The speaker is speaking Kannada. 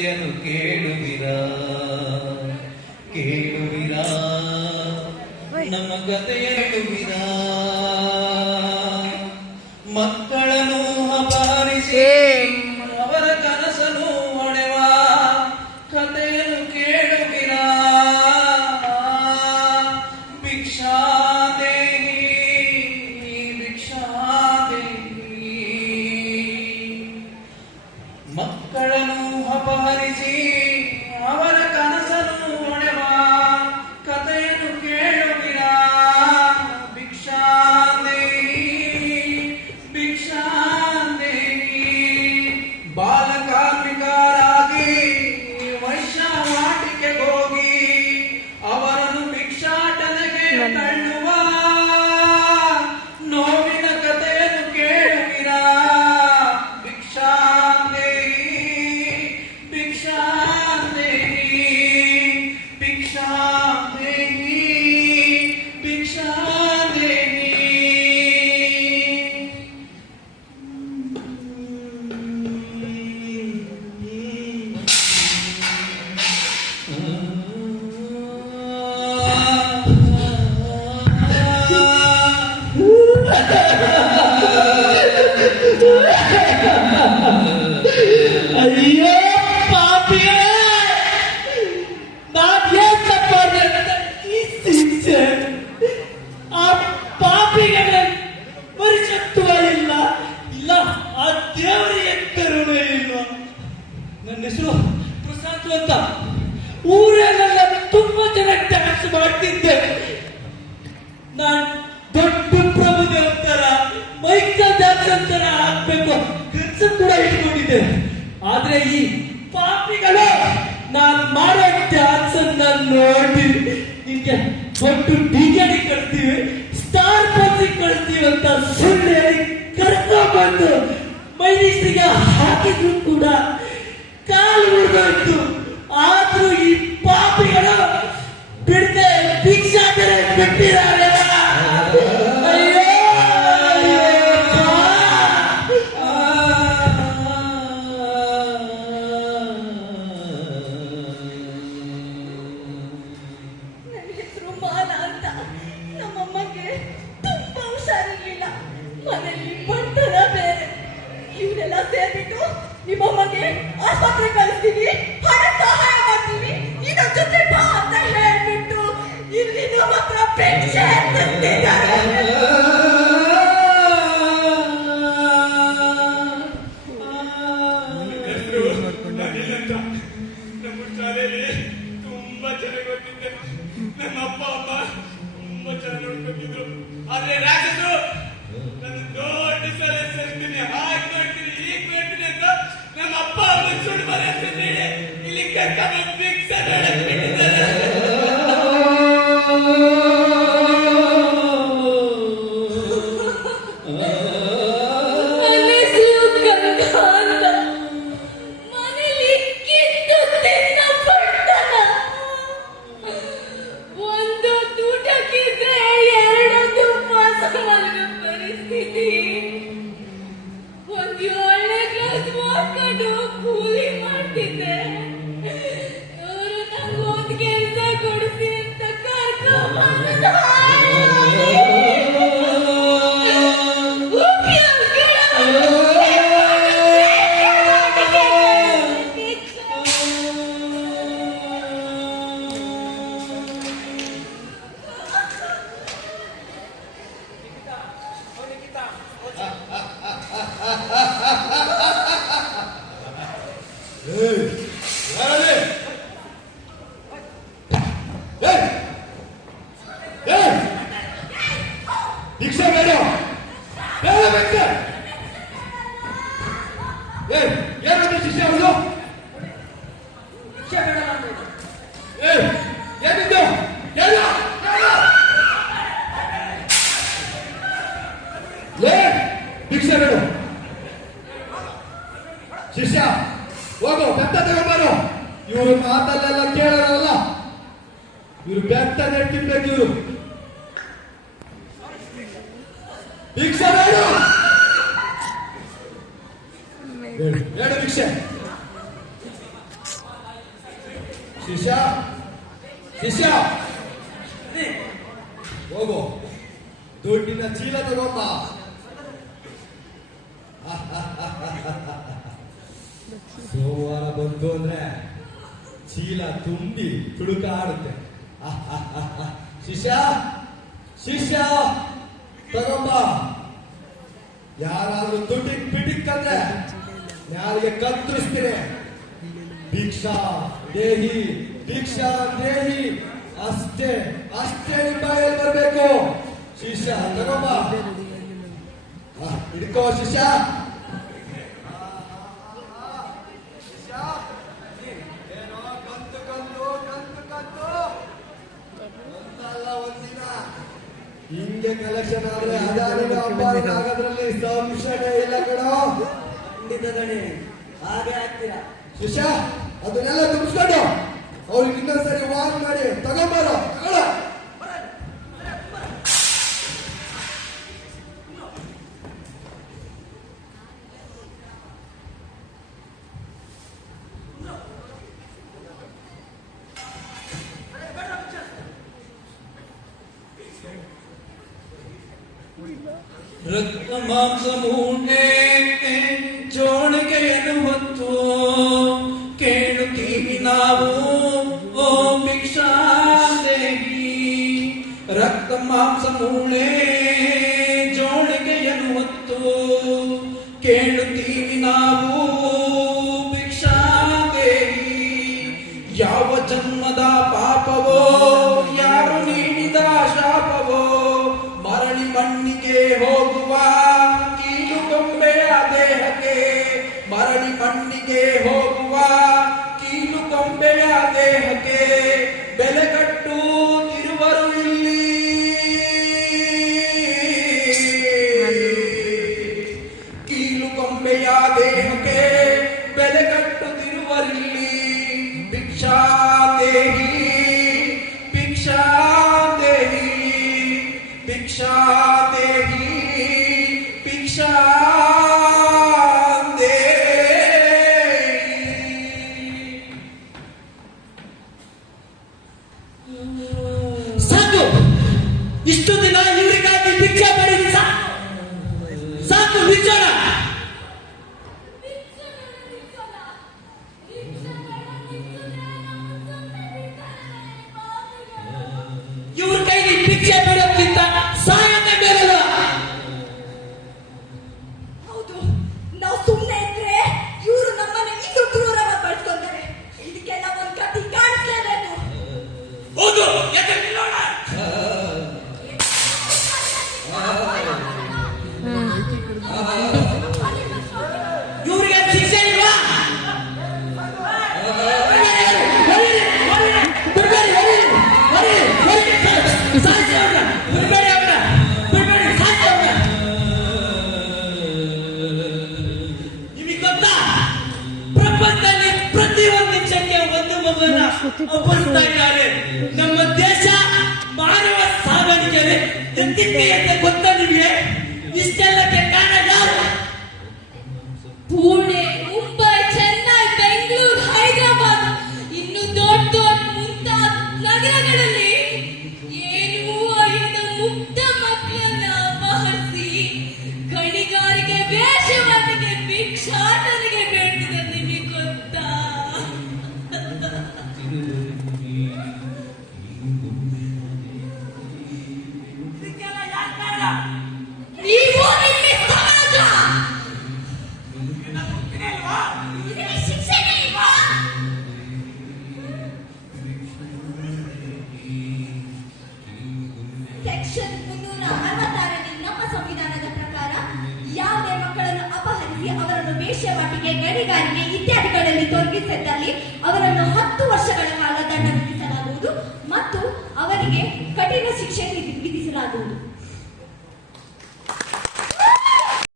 ಕಥೆಯನ್ನು ಕೇಳುವಿರಾ ಕೇಳುವಿರಾ ನಮ್ಮ ಕಥೆಯನ್ನುವಿರಾ ಮಕ್ಕಳನ್ನು ಅಪಹರಿಸಿ ಅವರ ಕನಸನ್ನು ಹೊಡೆವ ಕಥೆಯನ್ನು ಕೇಳುವಿರಾ ಭಿಕ್ಷಾದೇಹಿ ಭಿಕ್ಷಾದೇಹಿ ಮಕ್ಕಳನ್ನು ಅಪಹರಿಸಿ ಅವರ ಕನಸನ್ನು ಹೊಡೆವ ಕಥೆಯನ್ನು ಕೇಳುವಿರಾ ಭಿಕ್ಷಾದೇಹಿ ಭಿಕ್ಷಾದೇಹಿ ಬಾಲಕಾರ್ಮಿಕರಾಗಿ ವೈಶ್ಯವಾಟಿಕೆಗೆ ಹೋಗಿ ಅವರನ್ನು ಭಿಕ್ಷಾಟನೆಗೆ ತಳ್ಳುವ ನೋವಿನ ಕಥೆಯನ್ನು ಕೇಳುವಿರಾ ಭಿಕ್ಷಾದೇಹಿ ಭಿಕ್ಷಾದೇಹಿ ಭಿಕ್ಷಾದೇಹಿ ಭಿಕ್ಷಾದೇಹಿ ಅಯ್ಯೋ ಪಾಪಿಗಳೇ, ನಾನೇನ್ ತಪ್ಪು ಮಾಡಿದೆ ಅಂತ ಈ ಶಿಕ್ಷೆ? ಆ ಪಾಪಿಗಳ ಪರಿಶುದ್ಧ ಇಲ್ಲ, ಇಲ್ಲ ಆ ದೇವರಿಗೆ ಕರುಣೆ ಇಲ್ಲ. ನನ್ನ ಹೆಸರು ಪ್ರಶಾಂತ್ ಅಂತ. ಊರಲ್ಲೆಲ್ಲ ತುಂಬಾ ಜನ ಟ್ಯಾಕ್ಸ್ ಮಾಡ್ತಿದ್ದೆ. ನಾನು ದೊಡ್ಡ ಪ್ರಭು ದೇವತರ ಮೈಕಲ್ ಜಾಕ್ಸನ್ ತರ ಆಗ್ಬೇಕು ಕೆಲಸ ಕೂಡ ಇಟ್ಕೊಂಡಿದ್ದೆ. ಆದ್ರೆ ಈ ಪಾಪಿಗಳು ನಾನು ಮಾಡೋ ಡ್ಯಾನ್ಸ್ ಅನ್ನ ನೋಡಿ ನಿನ್ಗೆ ದೊಡ್ಡ ಡಿಗ್ರಿ ಕಳ್ತೀವಿ, ಸ್ಟಾರ್ ಪಂಚಿಂಗ್ ಕಳ್ತೀವಿ ಅಂತ ಸುಳ್ಳು ಹೇಳಿ ಕರ್ಕೊಂಡ್ಬಂದು ಮೈಲಿಸಿಗೆ ಹಾಕಿದ್ರು ಕೂಡ ಕಾಲು ಮುರಿದೋಯ್ತು. ಆದ್ರೂ ಈ ಪಾಪಿಗಳು ಬಿಡದೆ ಭಿಕ್ಷಾಟನೆ ಬಿಟ್ಟಿದ್ದಾರೆ. ಅಯ್ಯೋ ನನ್ನ ಹೆಸರು ಮಾಲ ಅಂತ. ನಮ್ಮಮ್ಮಗೆ ತುಂಬಾ ಹುಷಾರಿರ್ಲಿಲ್ಲ. ಮನೆಯಲ್ಲಿ ಬಡತನ ಬೇರೆ. ಇವರೆಲ್ಲ ಸೇರ್ಬಿಟ್ಟು ನಿಮ್ಮಮ್ಮಗೆ ಆಸ್ಪತ್ರೆ ಕಳಿಸ್ತೀವಿ, ಹಣ ಸಹಾಯ ಮಾಡ್ತೀವಿ, ಇನ್ನೊಂದು ಜೊತೆ ಬಾ ಅಂತ ಹೇಳ್ಬಿಟ್ಟು ಇಲ್ಲಿ ನಮ್ಮ ಹತ್ರ ಭಿಕ್ಷೆ ಎತ್ತಿಸ್ತಿದ್ದಾರೆ. ನಮ್ಮ ಶಾಲೆಯಲ್ಲಿ ತುಂಬಾ ಚೆನ್ನಾಗಿ ಓದ್ತಿದ್ದೆ. ನಮ್ಮ ಅಪ್ಪ ಅಮ್ಮ ತುಂಬಾ ಚೆನ್ನಾಗಿ ನೋಡ್ಕೊತಿದ್ರು. ಆದ್ರೆ ರಾಜರು ನನ್ನ ದೊಡ್ಡ ಶಾಲೆ ಸೇರ್ತೀನಿ, ಹಾಗೆ ಮಾಡ್ತೀನಿ, ಹೀಗೆ ಮಾಡ್ತೀನಿ ಅಂತ ನಮ್ಮ ಅಪ್ಪ ಅಮ್ಮ ಸುಳ್ಳು ಬರೆಸ್ತೀನಿ ಇಲ್ಲಿ ಕರ್ಕೊಂಡು ಭಿಕ್ಷೆ ಬೇಡಕ್ ಬಿಟ್ಟಿದ್ದಾರೆ. ಕೂಲಿ ಮಾಡ್ತಿದ್ದೆ. ಇವರು ನಂಗೊಂದು ಕೆಲಸ ಕೊಡಿಸಿ ಅಂತ ಕರ್ಕೊಂಡ್ಬಂದು ಭಿಕ್ಷೆ ಬೇಡ ಬೇಡ ಭಿಕ್ಷೆ. ಏನಂತ ಶಿಷ್ಯ ಅವರು ಭಿಕ್ಷೆ ಬೇಡ ಮಾಡ್ಬೋದು. ಏನಿದ್ದು ಎಲ್ಲ ಭಿಕ್ಷೆ ಬೇಡ ಶಿಷ್ಯ ಹೋಗು ಬೆತ್ತ ತಗೊಂಡ್ಬಾರು. ಇವರು ಮಾತಲ್ಲೆಲ್ಲ ಕೇಳೋರಲ್ಲ, ಇವರು ಬೆತ್ತ ನೆಟ್ಟಿರ್ಬೇಕು. ಇವರು ಭಿಕ್ಷೆ ಬೇಡ ಬೇಡ ಭಿಕ್ಷೆ ಶಿಷ್ಯ ಶಿಷ್ಯ ಹೋಗು, ದುಡ್ಡಿನ ಚೀಲ ತಗೊಂಬ. ಸೋಮವಾರ ಬಂತು ಅಂದ್ರೆ ಚೀಲ ತುಂಬಿ ತುಳುಕಾಡುತ್ತೆ. ಶಿಷ್ಯ ಶಿಷ್ಯ ತಗೊಂಬ. ಯಾರಾದ್ರೂ ದುಡ್ಡಿಗೆ ಪಿಟಿಕ್ಕಂದ್ರೆ ಯಾರಿಗೆ ಕತ್ತರಿಸ್ತೀನಿ. ಭಿಕ್ಷಾ ದೇಹಿ ಭಿಕ್ಷಾ ದೇಹಿ, ಅಷ್ಟೇ ಅಷ್ಟೇ ನಿಮ್ಮ ಬಾಯಲ್ಲಿ ಬರ್ಬೇಕು. ಶಿಷ್ಯ ತಗೊಂಬ, ಹಿಡ್ಕೋ ಶಿಷ್ಯ. ಏನೋ ಕಂತು ಕಂತು ಕಂತು ಕಂತು ಒಂದಲ್ಲ ಒಂದಿನ ಹಿಂಗೆ ಕಲೆಕ್ಷನ್ ಆದ್ರೆ ಅದಾನಿನ ಅಂಬಾರಿ ಆಗೋದ್ರಲ್ಲಿ ಸಂಶಯ ಇಲ್ಲ ಕಣೋ. ಖಂಡಿತ ಗಣಿ, ಹಾಗೆ ಆಗ್ತೀರಾ. ಶಿಷ್ಯ ಅದನ್ನೆಲ್ಲ ತುಂಬಿಸ್ಕೊಂಡು ಅವ್ರಿಗೆ ಇನ್ನೊಂದ್ಸರಿ ವಾರ್ ಮಾಡಿ ತಗೊಂಬಾರೋ. ತಗೊಳ. ರಕ್ತ ಮಾಂಸ ಮೂಟೆ ಜೋಳಿಗೆಯನ್ನು ಹೊತ್ತು ಕೇಳುತ್ತೀವಿ ನಾವು ಓ ಭಿಕ್ಷಾ ದೇವಿ. ರಕ್ತ ಮಾಂಸ ಮೂಳೆ ಜೋಳಿಗೆಯನ್ನು ಹೊತ್ತು ಕೇಳುತ್ತೀವಿ ನಾವು ಭಿಕ್ಷಾ ದೇವಿ. ಯಾವ ಜನ್ಮದ ಪಾಪವೋ, ಯಾರು ನೀಡಿದ ಶಾಪವೋ, ಮರಳಿ ಮಣ್ಣಿಗೆ ಹೋಗುವ ಕೀಲುಗೊಂಬೆಯ ದೇಹಕ್ಕೆ, ಮರಳಿ ಮಣ್ಣಿಗೆ ಹೋಗುವ ಕೀಲುಗೊಂಬೆಯ ದೇಹಕ್ಕೆ ಬೆಲೆಗಟ್ಟುತ್ತಿರುವರು ಇಲ್ಲಿ. ಕೀಲುಗೊಂಬೆಯ ದೇಹಕ್ಕೆ ಬೆಲೆಗಟ್ಟುತ್ತಿರುವರಿಲ್ಲಿ. ಭಿಕ್ಷಾ ದೇಹಿ ಭಿಕ್ಷಾ ದೇಹಿ ಭಿಕ್ಷಾ ದೇಹಿ ಭಿಕ್ಷಾ ಸಾಕು. ಇಷ್ಟು ದಿನ ಇವರಿಗಾಗಿ ಭಿಕ್ಷೆ ಪಡೆದು ಸಾಕು. ವಿಚಾರ ಇವ್ರ ಕೈಗೆ ಭಿಕ್ಷೆ ಬೇಡೋಕ್ಕಿಂತ ಸಾಯನೇ ಬೇಡಲ್ಲ. ಹೌದು, ನಾವು ಸುಮ್ಮನೆ ಇದ್ರೆ ಇವರು ನಮ್ಮನ್ನ ಇನ್ನೂ ಕ್ರೂರವಾಗಿ ಬಳಸ್ಕೊಂತಾರೆ. ಇದಕ್ಕೆಲ್ಲ ಒಂದು ಗತಿ ಕಾಣಿಸ್ಲೇಬೇಕು. ಹೌದು, ಯಾಕೆ ನಿಲ್ಲೋಣ? ಇವ್ರಿಗೆ ಶಿಕ್ಷೆ ಇಲ್ವಾ? ನಿಮಗೆ ಗೊತ್ತಾ, ಪ್ರಪಂಚದಲ್ಲಿ ಪ್ರತಿಯೊಂದು ನಿಮಿಷಕ್ಕೆ ಒಂದು ಮಗುವನ್ನ ಅಪ್ಪಳಿಸ್ತಾ ಇದ್ದಾರೆ. ನಮ್ಮ ದೇಶ ಮಾನವ ಸಾಗಾಣಿಕೆಯಲ್ಲಿ ಎತ್ತಿಕ್ಕೆ ಅಂತ ಗೊತ್ತಾ ನಿಮಗೆ? ಇಷ್ಟೆಲ್ಲಕ್ಕೆ ಕಾರಣ ಯಾರು? ಪುಣೆ, ಮುಂಬೈ, ಚೆನ್ನೈ, ಬೆಂಗಳೂರು, ಹೈದರಾಬಾದ್, ಇನ್ನು ದೊಡ್ಡ ದೊಡ್ಡ ಮುಂತಾದ ನಗರಗಳಲ್ಲಿ ಏನೂ ಅರಿಯದ ಮುಗ್ಧ ಮಕ್ಕಳನ್ನ ಅಪಹರಿಸಿ ಗಣಿಗಾರಿಕೆ ವೇಷವಾಟಿಕೆ ಭಿಕ್ಷಾಟನೆಗೆ ಬೇಡ್ತಿದೆ. ನಿಮಗೆ ಗೊತ್ತಾ? ನೀವು ನಿಮ್ಮ ಸಮಾಜ ಇದಕ್ಕೆ ಶಿಕ್ಷೆನೇ ಇಲ್ವಾ? ಸೆಕ್ಷನ್ 366 ನಮ್ಮ ಸಂವಿಧಾನದ ಪ್ರಕಾರ ಯಾವುದೇ ಮಕ್ಕಳನ್ನು ಅಪಹರಿಸಿ ಅವರನ್ನು ವೇಶ್ಯಾವಾಟಿಕೆ, ಗಣಿಗಾರಿಕೆ ಇತ್ಯಾದಿಗಳಲ್ಲಿ ತೊಡಗಿಸಿದ್ದಲ್ಲಿ ಅವರನ್ನು 10 ವರ್ಷಗಳ ಕಾಲ ದಂಡ ವಿಧಿಸಲಾಗುವುದು ಮತ್ತು ಅವರಿಗೆ